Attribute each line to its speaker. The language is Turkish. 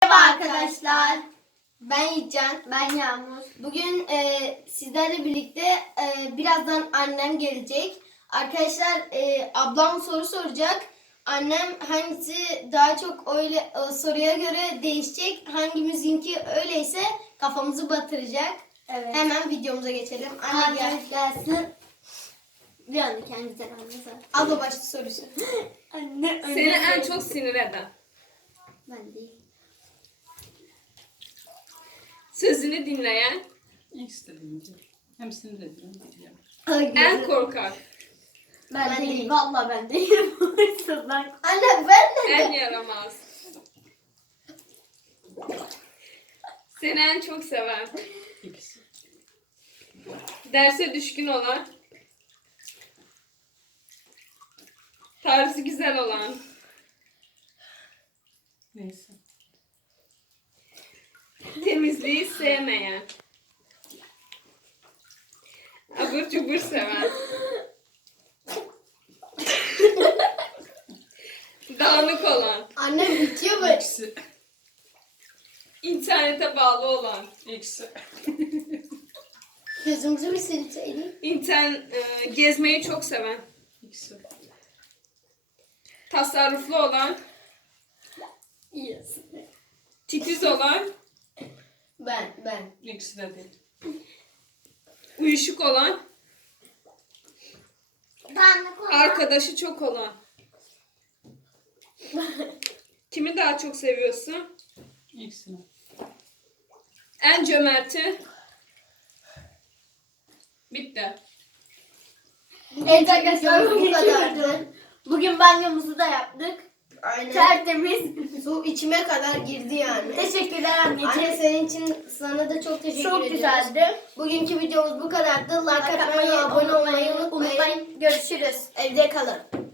Speaker 1: Merhaba arkadaşlar.
Speaker 2: Ben Yiğitcan.
Speaker 1: Ben Yağmur.
Speaker 2: Bugün sizlerle birlikte birazdan annem gelecek. Arkadaşlar ablam soru soracak. Annem hangisi daha çok öyle soruya göre değişecek. Hangimizinki öyleyse kafamızı batıracak.
Speaker 1: Evet.
Speaker 2: Hemen videomuza geçelim. Anne gel.
Speaker 1: Gelsin. Bir anda kendisi anlasın.
Speaker 2: Abla başta sorusu.
Speaker 1: Anne
Speaker 3: Seni en çok sinir eden.
Speaker 1: Ben değil.
Speaker 3: Sözünü dinleyen.
Speaker 4: İkisi de bilince. Hem sinir ediyorum.
Speaker 3: En korkak.
Speaker 1: Ben
Speaker 2: Ben
Speaker 1: değilim.
Speaker 2: değil.
Speaker 1: Vallahi ben değilim. Ben.
Speaker 2: Anne ben de.
Speaker 3: En yaramaz. Seni en çok seven.
Speaker 4: İkisi.
Speaker 3: Derse düşkün olan. Tarzı güzel olan.
Speaker 4: Neyse.
Speaker 3: Temizliği sevmeyen. Abur cubur seven. Dağınık olan.
Speaker 2: Annem bitiyor mu?
Speaker 4: İkisi.
Speaker 3: İnternete bağlı olan.
Speaker 4: İkisi.
Speaker 2: Gözümüzü bir silseydik.
Speaker 3: Gezmeyi çok seven.
Speaker 4: İkisi.
Speaker 3: Tasarruflu olan.
Speaker 1: Yes.
Speaker 3: Titiz olan.
Speaker 2: Ben.
Speaker 4: İkisi de değil.
Speaker 3: Uyuşuk olan.
Speaker 1: Dağınık olan.
Speaker 3: Arkadaşı çok olan. Kimi daha çok seviyorsun?
Speaker 4: İkisini.
Speaker 3: En cömerti. Bitti.
Speaker 1: Evet arkadaşlar
Speaker 2: Bu kadardı.
Speaker 1: Bugün banyomuzu da yaptık.
Speaker 2: Aynen.
Speaker 1: Tertemiz.
Speaker 2: Su içime kadar girdi yani.
Speaker 1: Teşekkürler anneciğim.
Speaker 2: Anne senin için sana da çok teşekkür
Speaker 1: Çok
Speaker 2: ediyoruz.
Speaker 1: güzeldi.
Speaker 2: Bugünkü videomuz bu kadardı. Like
Speaker 1: Like
Speaker 2: atmayı, abone olmayı unutmayın.
Speaker 1: unutmayın. Görüşürüz.
Speaker 2: Evde kalın.